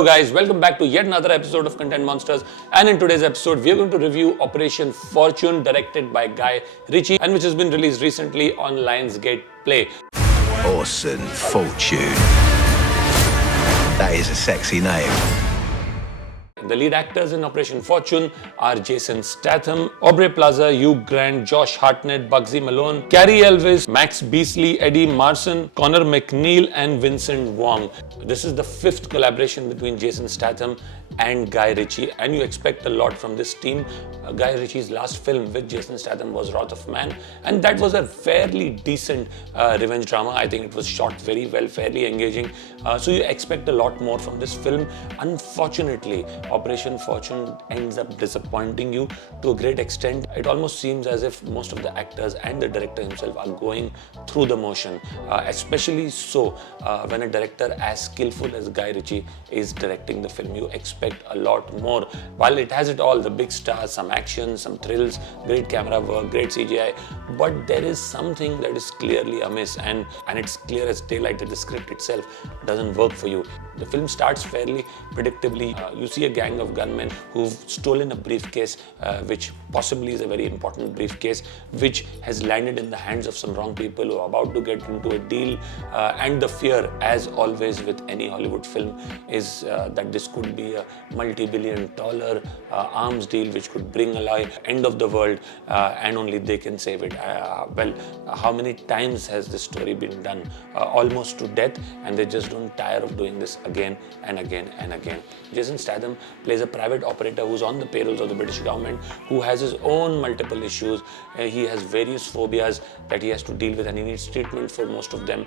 Hello guys, welcome back to yet another episode of Content Monsters, and in today's episode we are going to review Operation Fortune, directed by Guy Ritchie and which has been released recently on Lionsgate Play. Orson Fortune. That is a sexy name. The lead actors in Operation Fortune are Jason Statham, Aubrey Plaza, Hugh Grant, Josh Hartnett, Bugsy Malone, Cary Elwes, Max Beesley, Eddie Marsan, Connor McNeil and Vincent Wong. This is the fifth collaboration between Jason Statham and Guy Ritchie, and you expect a lot from this team. Guy Ritchie's last film with Jason Statham was Wrath of Man, and that was a fairly decent revenge drama. I think it was shot very well, fairly engaging. So you expect a lot more from this film. Unfortunately, Operation Fortune ends up disappointing you to a great extent. It almost seems as if most of the actors and the director himself are going through the motion, especially so when a director as skillful as Guy Ritchie is directing the film. You expect a lot more. While it has it all, the big stars, some action, some thrills, great camera work, great CGI, but there is something that is clearly amiss, and it's clear as daylight that the script itself doesn't work for you. The film starts fairly predictably. You see a gang of gunmen who've stolen a briefcase, which possibly is a very important briefcase, which has landed in the hands of some wrong people who are about to get into a deal. And the fear, as always with any Hollywood film, is that this could be a multi-billion-dollar arms deal which could bring alive end of the world, and only they can save it. Well, how many times has this story been done? Almost to death, and they just don't tire of doing this again and again and again. Jason Statham plays a private operator who's on the payrolls of the British government, who has his own multiple issues. He has various phobias that he has to deal with, and he needs treatment for most of them.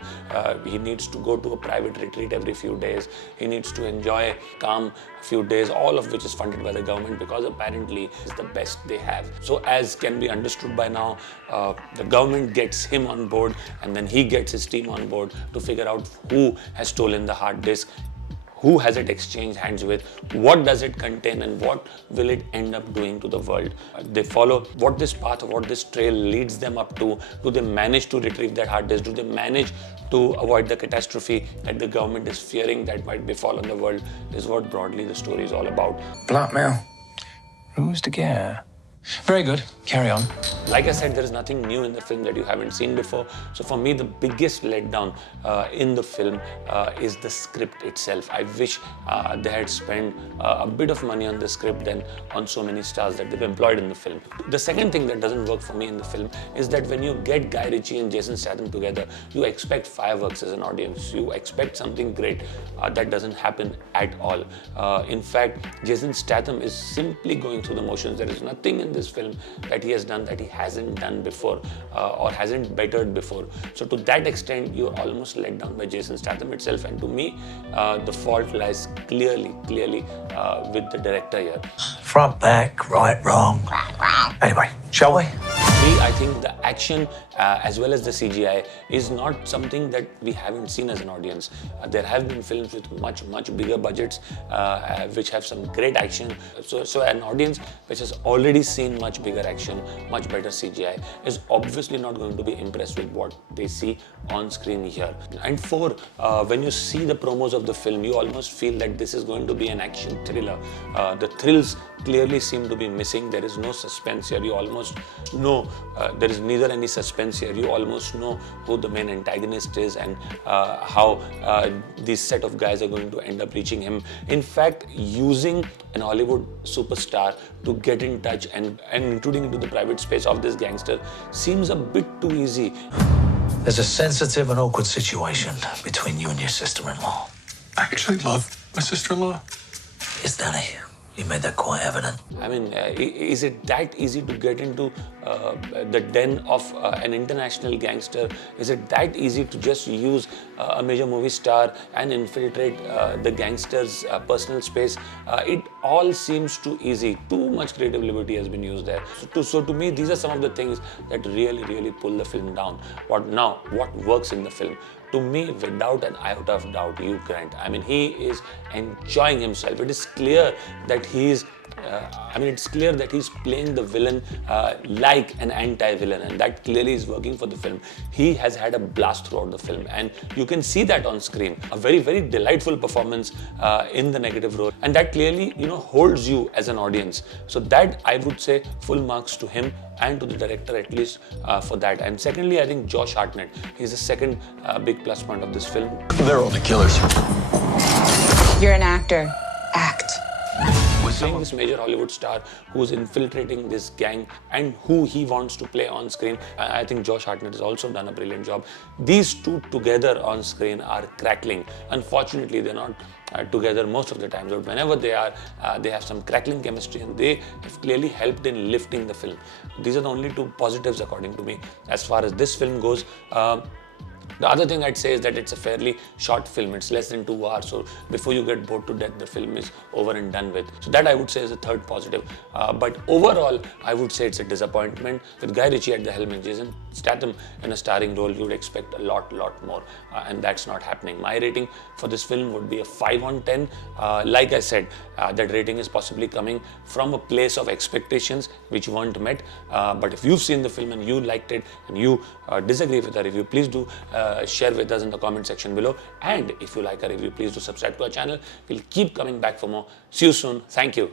He needs to go to a private retreat every few days. He needs to enjoy calm few days, all of which is funded by the government because apparently it's the best they have. So as can be understood by now, the government gets him on board, and then he gets his team on board to figure out who has stolen the hard disk, who has it exchanged hands with, what does it contain, and what will it end up doing to the world. They follow what this path or what this trail leads them up to. Do they manage to retrieve that hard disk? Do they manage to avoid the catastrophe that the government is fearing that might befall on the world? Is what broadly the story is all about. Blackmail. Ruse de Guerre. Very good. Carry on. Like I said, there is nothing new in the film that you haven't seen before. So for me, the biggest letdown in the film is the script itself. I wish they had spent a bit of money on the script than on so many stars that they've employed in the film. The second thing that doesn't work for me in the film is that when you get Guy Ritchie and Jason Statham together, you expect fireworks as an audience. You expect something great. That doesn't happen at all. In fact, Jason Statham is simply going through the motions. There is nothing in this film that he has done that he hasn't done before, or hasn't bettered before. So to that extent, you're almost let down by Jason Statham itself, and to me, the fault lies clearly with the director here. Front, back, right, wrong. Anyway, shall we? I think the action as well as the CGI is not something that we haven't seen as an audience. There have been films with much bigger budgets which have some great action. So an audience which has already seen much bigger action, much better CGI, is obviously not going to be impressed with what they see on screen here. And when you see the promos of the film, you almost feel that this is going to be an action thriller. The thrills clearly seem to be missing. There is no suspense here. You almost know there is neither any suspense here. You almost know who the main antagonist is and how this set of guys are going to end up reaching him. In fact, using an Hollywood superstar to get in touch and intruding into the private space of this gangster seems a bit too easy. There's a sensitive and awkward situation between you and your sister-in-law. I actually love my sister-in-law. Yes, Danny. You made that quite evident. I mean, is it that easy to get into the den of an international gangster? Is it that easy to just use a major movie star and infiltrate the gangster's personal space? It all seems too easy. Too much creative liberty has been used there. So to me, these are some of the things that really pull the film down. What works in the film? To me, without an iota of doubt, Hugh Grant. I mean, he is enjoying himself. It is clear that he is I mean, it's clear that he's playing the villain like an anti-villain, and that clearly is working for the film. He has had a blast throughout the film, and you can see that on screen. A very, very delightful performance in the negative role, and that clearly, holds you as an audience. So that, I would say, full marks to him and to the director, at least for that. And secondly, I think Josh Hartnett is the second big plus point of this film. They're all the killers. You're an actor. Act. Playing this major Hollywood star who's infiltrating this gang and who he wants to play on screen. I think Josh Hartnett has also done a brilliant job. These two together on screen are crackling. Unfortunately, they're not together most of the time, but whenever they are, they have some crackling chemistry, and they have clearly helped in lifting the film. These are the only two positives according to me as far as this film goes. The other thing I'd say is that it's a fairly short film. It's less than 2 hours. So before you get bored to death, the film is over and done with. So that, I would say, is a third positive. But overall, I would say it's a disappointment. With Guy Ritchie at the helm and Jason Statham in a starring role, you would expect a lot more. And that's not happening. My rating for this film would be a 5 on 10. Like I said, that rating is possibly coming from a place of expectations which weren't met. But if you've seen the film and you liked it and you disagree with the review, please do share with us in the comment section below. And if you like our review, please do subscribe to our channel. We'll keep coming back for more. See you soon. Thank you.